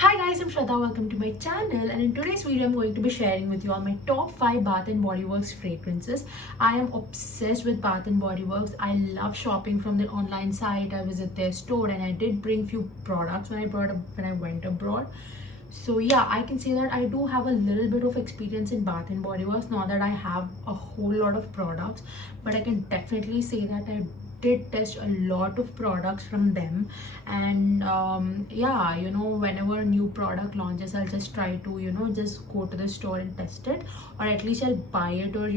Hi guys, I'm Shraddha. Welcome to my channel, and in today's video I'm going to be sharing with you all my top 5 Bath and Body Works fragrances. I am obsessed with Bath and Body Works. I love shopping from their online site. I visit their store and I did bring few products when I went abroad. So yeah, I can say that I do have a little bit of experience in Bath and Body Works. Not that I have a whole lot of products, but I can definitely say that I did test a lot of products from them. And yeah, whenever a new product launches, I'll just try to just go to the store and test it, or at least I'll buy it. Or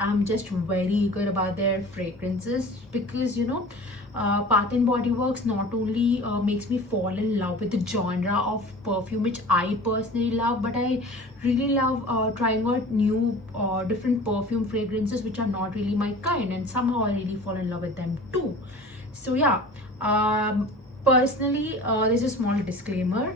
I'm just very eager about their fragrances because Bath and Body Works not only makes me fall in love with the genre of perfume which I personally love, but I really love trying out new different perfume fragrances which are not really my kind, and somehow I really fall in love with them too. So yeah, personally, there's a small disclaimer.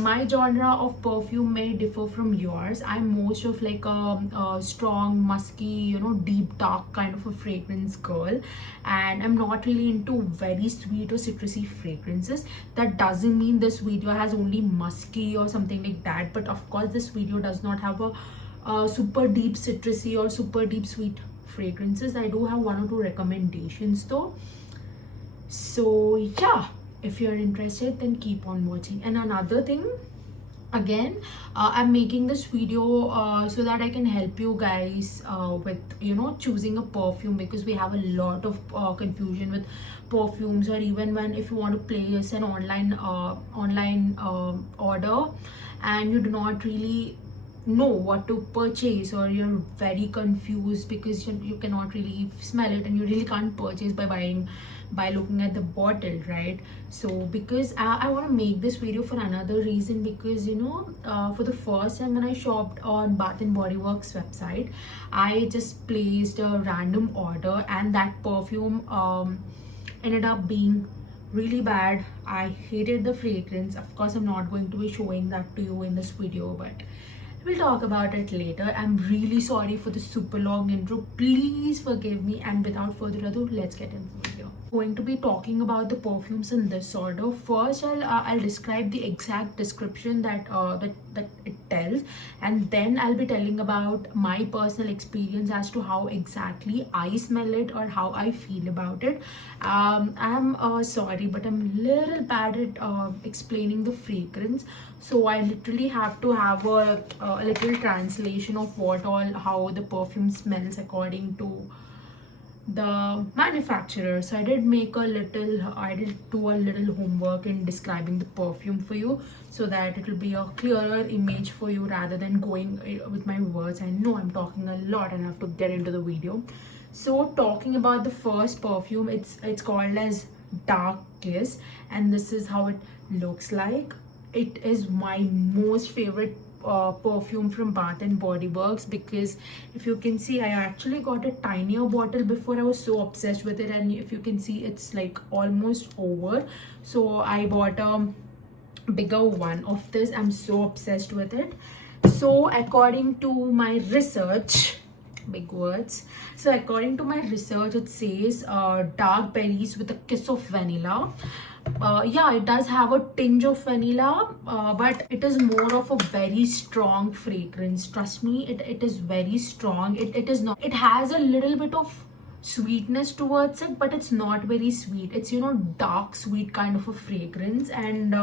My genre of perfume may differ from yours. I'm most of like a strong, musky, deep, dark kind of a fragrance girl, and I'm not really into very sweet or citrusy fragrances. That doesn't mean this video has only musky or something like that, but of course, this video does not have a super deep citrusy or super deep sweet fragrances. I do have one or two recommendations though. So yeah, if you're interested, then keep on watching. And another thing, again, I'm making this video so that I can help you guys with choosing a perfume, because we have a lot of confusion with perfumes. Or even when if you want to place an online order and you do not really know what to purchase, or you're very confused because you cannot really smell it and you really can't purchase by looking at the bottle, right? So because I want to make this video for another reason, because for the first time when I shopped on Bath and Body Works website, I just placed a random order and that perfume ended up being really bad. I hated the fragrance. Of course, I'm not going to be showing that to you in this video, but we'll talk about it later. I'm really sorry for the super long intro. Please forgive me. And without further ado, let's get into the video. Going to be talking about the perfumes in this order. First, I'll describe the exact description that it tells, and then I'll be telling about my personal experience as to how exactly I smell it or how I feel about it. I'm sorry, but I'm a little bad at explaining the fragrance, so I literally have to have a little translation of how the perfume smells according to the manufacturer. So I did do a little homework in describing the perfume for you, so that it will be a clearer image for you rather than going with my words. I know I'm talking a lot and I have to get into the video. So talking about the first perfume, it's called as Dark Kiss, and this is how it looks like. It is my most favorite perfume from Bath and Body Works, because if you can see, I actually got a tinier bottle before. I was so obsessed with it, and if you can see, it's like almost over, so I bought a bigger one of this. I'm so obsessed with it. So according to my research, big words, so according to my research, it says dark berries with a kiss of vanilla. Yeah, it does have a tinge of vanilla, but it is more of a very strong fragrance. Trust me, it is very strong. It is not, it has a little bit of sweetness towards it, but it's not very sweet. It's dark sweet kind of a fragrance. And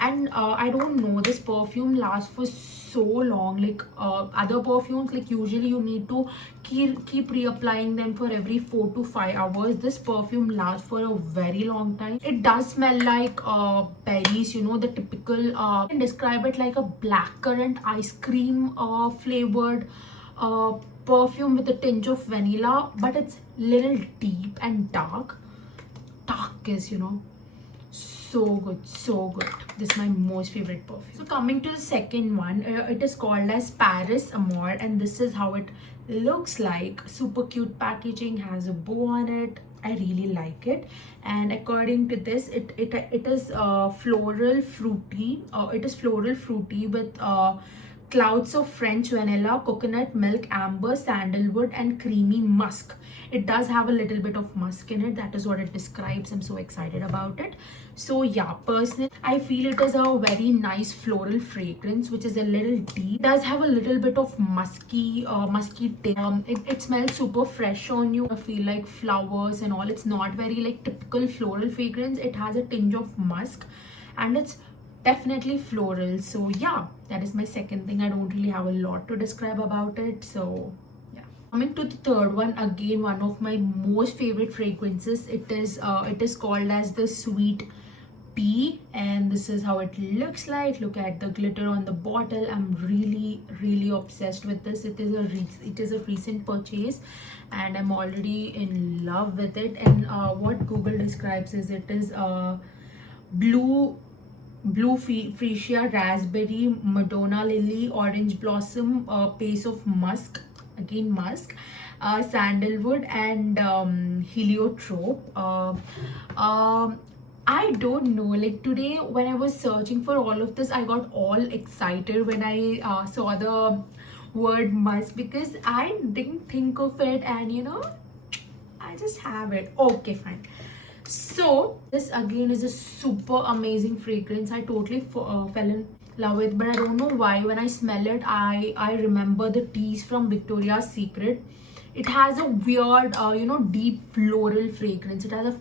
I don't know, this perfume lasts for so long. Like other perfumes, like usually you need to keep reapplying them for every 4 to 5 hours. This perfume lasts for a very long time. It does smell like berries, the typical I can describe it like a blackcurrant ice cream flavored perfume with a tinge of vanilla, but it's little deep and dark. Is so good, so good. This is my most favorite perfume. So coming to the second one, it is called as Paris Amour, and this is how it looks like. Super cute packaging, has a bow on it. I really like it. And according to this, it is floral fruity. It is floral fruity with clouds of French vanilla, coconut milk, amber, sandalwood, and creamy musk. It does have a little bit of musk in it. That is what it describes. I'm so excited about it. So yeah, personally, I feel it is a very nice floral fragrance, which is a little deep. It does have a little bit of musky taste. It smells super fresh on you. I feel like flowers and all. It's not very like typical floral fragrance. It has a tinge of musk, and it's definitely floral. So yeah, that is my second thing. I don't really have a lot to describe about it. So yeah, coming to the third one, again one of my most favorite fragrances. It is called as the Sweet Pea, and this is how it looks like. Look at the glitter on the bottle. I'm really obsessed with this. It is a recent purchase, and I'm already in love with it. And what Google describes is it is blue freesia, raspberry, madonna lily, orange blossom, pace of musk, again musk, sandalwood, and heliotrope. I don't know, like today when I was searching for all of this, I got all excited when I saw the word musk, because I didn't think of it, and I just have it. Okay, fine. So this again is a super amazing fragrance. I totally fell in love with, but I don't know why when I smell it, I remember the teas from Victoria's Secret. It has a weird deep floral fragrance. It has a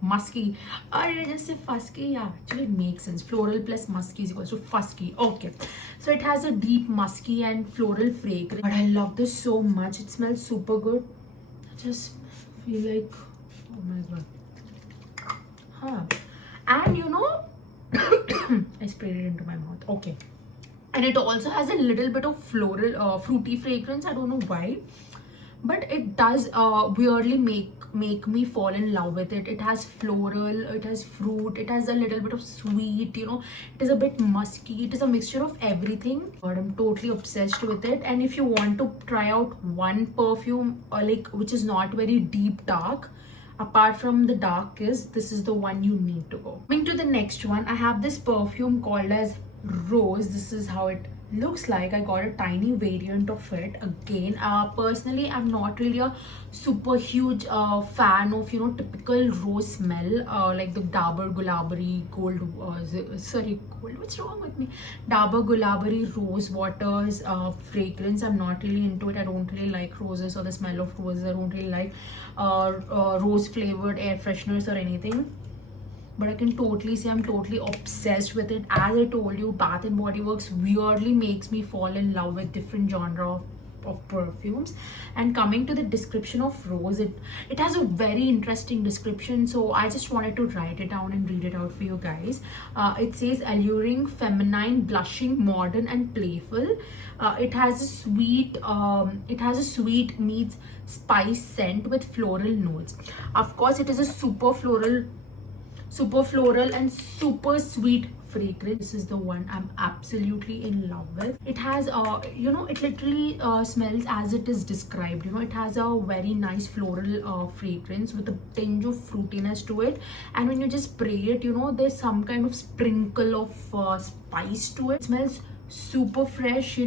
musky, or did I just say fusky? Yeah, actually it makes sense. Floral plus musky is equals to fusky. Okay, so it has a deep musky and floral fragrance, but I love this so much. It smells super good. I just feel like, oh my god. And I sprayed it into my mouth. Okay, and it also has a little bit of floral fruity fragrance. I don't know why, but it does weirdly make me fall in love with it. It has floral, it has fruit, it has a little bit of sweet, it is a bit musky. It is a mixture of everything, but I'm totally obsessed with it. And if you want to try out one perfume which is not very deep dark, apart from the darkest, this is the one you need to go. Coming to the next one, I have this perfume called as Rose. This is how it looks like. I got a tiny variant of it. Again, personally, I'm not really a super huge fan of typical rose smell, like the Dabur Gulabari gold what's wrong with me, Dabur Gulabari rose waters fragrance. I'm not really into it. I don't really like roses or the smell of roses. I don't really like rose flavored air fresheners or anything, but I can totally say I'm totally obsessed with it. As I told you, Bath and Body Works weirdly makes me fall in love with different genre of perfumes. And coming to the description of Rose, it has a very interesting description, so I just wanted to write it down and read it out for you guys. It says alluring, feminine, blushing, modern, and playful. It has a sweet meets spice scent with floral notes. Of course, it is a super floral and super sweet fragrance. This is the one I'm absolutely in love with. It has it literally smells as it is described. It has a very nice floral fragrance with a tinge of fruitiness to it, and when you just spray it, there's some kind of sprinkle of spice to it. It smells super fresh.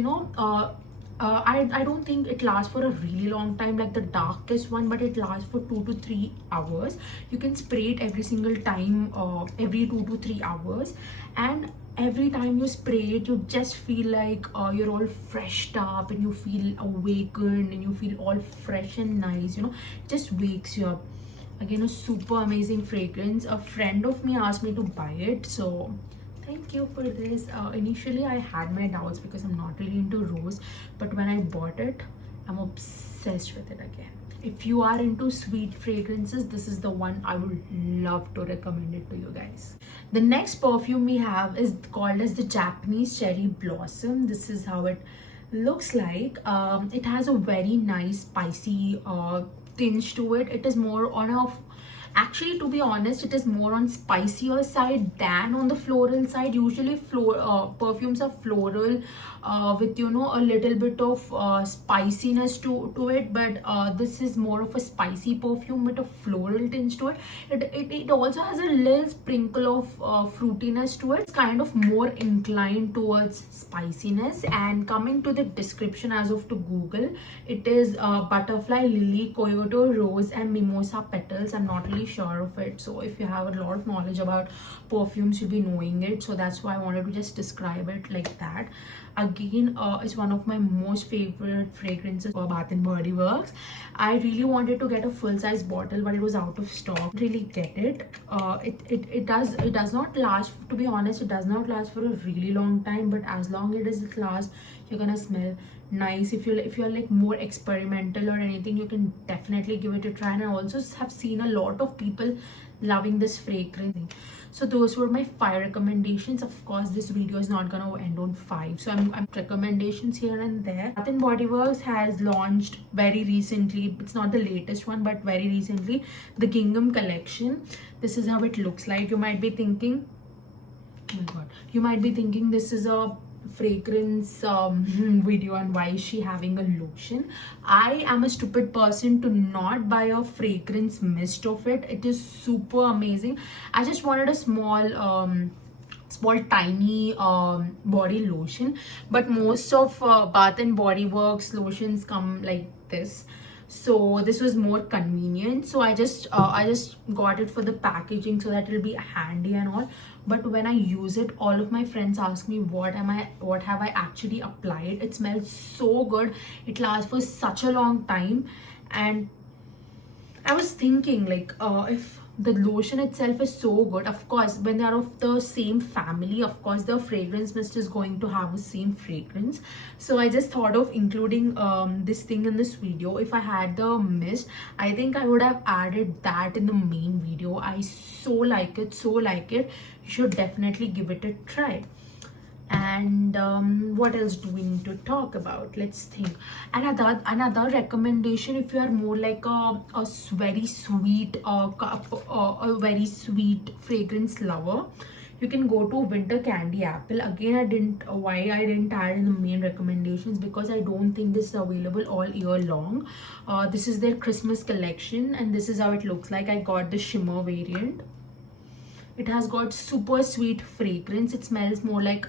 I don't think it lasts for a really long time like the darkest one, but it lasts for 2 to 3 hours. You can spray it every single time, every 2 to 3 hours, and every time you spray it, you just feel like you're all freshed up, and you feel awakened, and you feel all fresh and nice. It just wakes you up. Again, a super amazing fragrance. A friend of me asked me to buy it, so thank you for this. Initially I had my doubts because I'm not really into rose, but when I bought it, I'm obsessed with it again. If you are into sweet fragrances, this is the one I would love to recommend it to you guys. The next perfume we have is called as the Japanese Cherry Blossom. This is how it looks like. It has a very nice spicy tinge to it. It is more on a Actually, to be honest, it is more on spicier side than on the floral side. Usually perfumes are floral with, you know, a little bit of spiciness to it, but this is more of a spicy perfume with a floral tinge to it. It also has a little sprinkle of fruitiness to it. It's kind of more inclined towards spiciness. And coming to the description as of to Google, it is butterfly, lily, coyote, rose and mimosa petals. I'm not really sure of it, so if you have a lot of knowledge about perfumes, you'll be knowing it, so that's why I wanted to just describe it like that. Again, it's one of my most favorite fragrances for Bath and Body Works. I really wanted to get a full-size bottle, but it was out of stock. Really get it. It does not last, to be honest, it does not last for a really long time, but as long as it lasts, you're gonna smell nice. If you're like more experimental or anything, you can definitely give it a try. And I also have seen a lot of people loving this fragrance. So those were my 5 recommendations. Of course, this video is not gonna end on 5, so I'm recommendations here and there. Bath and Body Works has launched very recently, it's not the latest one, but very recently, the Gingham collection. This is how it looks like. You might be thinking, oh my god, you might be thinking this is a fragrance video and why is she having a lotion. I am a stupid person to not buy a fragrance mist of it. It is super amazing. I just wanted a small tiny body lotion, but most of Bath and Body Works lotions come like this, so this was more convenient. So I just got it for the packaging so that it'll be handy and all. But when I use it, all of my friends ask me what have I actually applied. It smells so good, it lasts for such a long time. And I was thinking, like, if the lotion itself is so good, of course when they are of the same family, of course the fragrance mist is going to have the same fragrance. So I just thought of including this thing in this video. If I had the mist, I think I would have added that in the main video. I so like it. You should definitely give it a try. And what else do we need to talk about? Let's think. Another recommendation, if you are more like a very sweet a very sweet fragrance lover, you can go to Winter Candy Apple. Again, I didn't add in the main recommendations because I don't think this is available all year long. This is their Christmas collection and this is how it looks like. I got the shimmer variant. It has got super sweet fragrance. It smells more like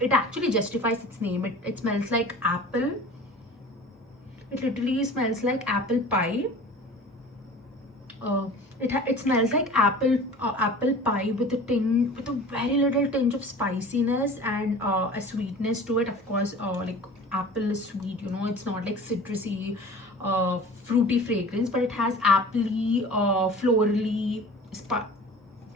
it actually justifies its name. It smells like apple. It literally smells like apple pie. It smells like apple pie with a very little tinge of spiciness and a sweetness to it. Of course, like apple is sweet, you know, it's not like citrusy fruity fragrance, but it has appley florally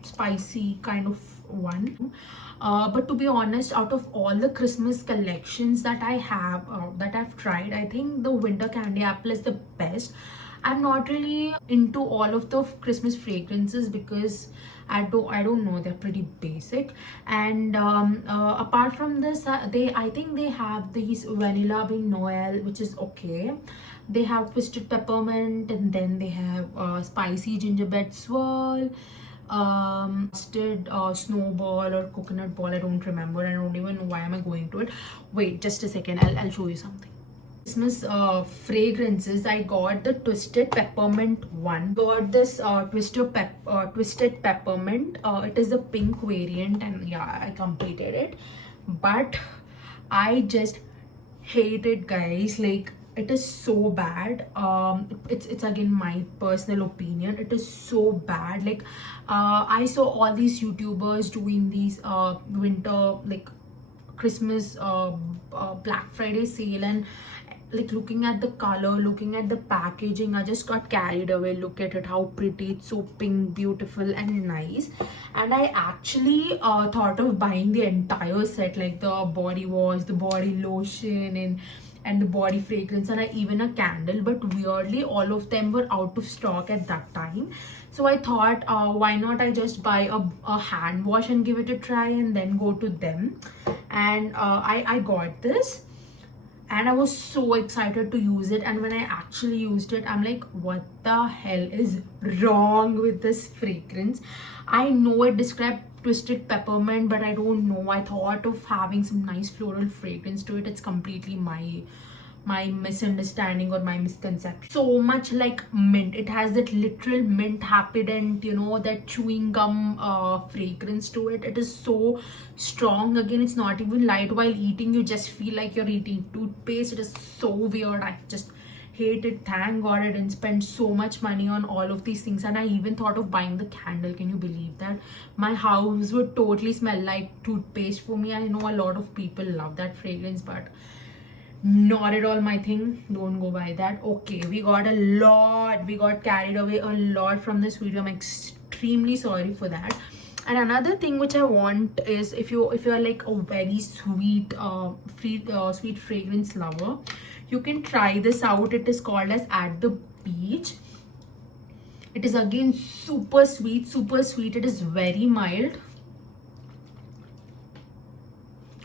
spicy kind of one. But to be honest, out of all the Christmas collections that I have that I've tried, I think the Winter Candy Apple is the best. I'm not really into all of the Christmas fragrances because I don't know, they're pretty basic. And apart from this, I think they have these Vanilla Bean Noel, which is okay. They have Twisted Peppermint, and then they have Spicy Gingerbread Swirl, mustard snowball or coconut ball. I don't remember. I don't even know why am I going to it. Wait just a second, I'll show you something. Christmas fragrances, I got the Twisted Peppermint one. Got this Twisted Peppermint. It is the pink variant, and yeah, I completed it, but I just hate it, guys. Like, it is so bad. It's again my personal opinion. It is so bad. Like, I saw all these YouTubers doing these winter, like, Christmas Black Friday sale, and like looking at the color, looking at the packaging, I just got carried away. Look at it, how pretty. It's so pink, beautiful and nice. And I actually thought of buying the entire set, like the body wash, the body lotion, and the body fragrance, and even a candle. But weirdly, all of them were out of stock at that time. So I thought, why not I just buy a hand wash and give it a try and then go to them. And I got this. and I was so excited to use it. And when I actually used it, I'm like, what the hell is wrong with this fragrance? I know it described twisted peppermint, but I don't know, I thought of having some nice floral fragrance to it. It's completely my misunderstanding or my misconception. So much like mint, it has that literal mint happydent, you know, that chewing gum fragrance to it. It is so strong. Again, it's not even light. While eating, you just feel like you're eating toothpaste. It is so weird. I just hate it. Thank god I didn't spend so much money on all of these things. And I even thought of buying the candle. Can you believe that? My house would totally smell like toothpaste for me. I know a lot of people love that fragrance, but not at all my thing. Don't go by that. Okay, we got carried away a lot from this video. I'm extremely sorry for that. And another thing which I want is, if you're like a very sweet sweet fragrance lover, you can try this out. It is called as At the Beach. It is again super sweet, super sweet. It is very mild.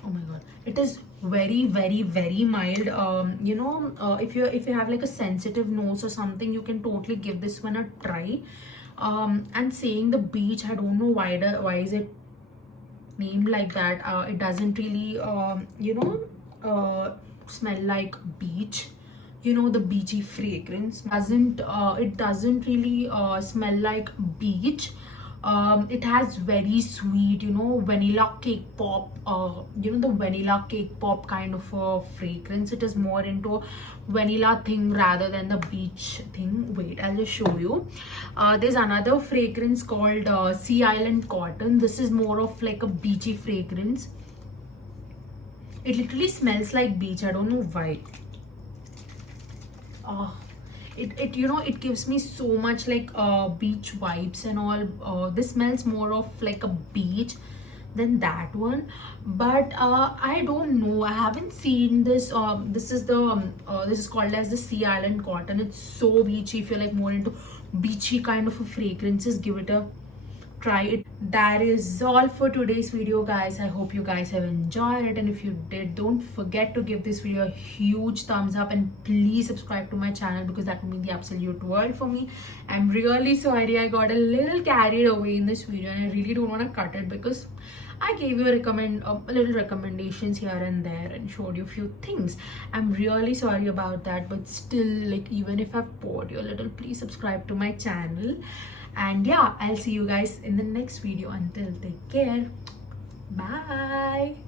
Oh my god, it is very very mild. You know, if you have like a sensitive nose or something, you can totally give this one a try. And saying the beach, I don't know why is it named like that. It doesn't really you know, smell like beach. You know, the beachy fragrance doesn't it doesn't really smell like beach. It has very sweet, you know, vanilla cake pop, you know, the vanilla cake pop kind of a fragrance. It is more into vanilla thing rather than the beach thing. Wait, I'll just show you. There's another fragrance called Sea Island Cotton. This is more of like a beachy fragrance. It literally smells like beach. I don't know why. It you know, it gives me so much like beach vibes and all. This smells more of like a beach than that one, but I don't know, I haven't seen this. This is called as the Sea Island Cotton. It's so beachy. If you're like more into beachy kind of a fragrances, give it a try. It. That is all for today's video, guys. I hope you guys have enjoyed it, and if you did, don't forget to give this video a huge thumbs up, and please subscribe to my channel, because that would mean the absolute world for me. I'm really sorry I got a little carried away in this video, and I really don't want to cut it, because I gave you a little recommendations here and there and showed you a few things. I'm really sorry about that, but still, like, even if I've bored you a little, please subscribe to my channel. And yeah, I'll see you guys in the next video. Until, take care. Bye.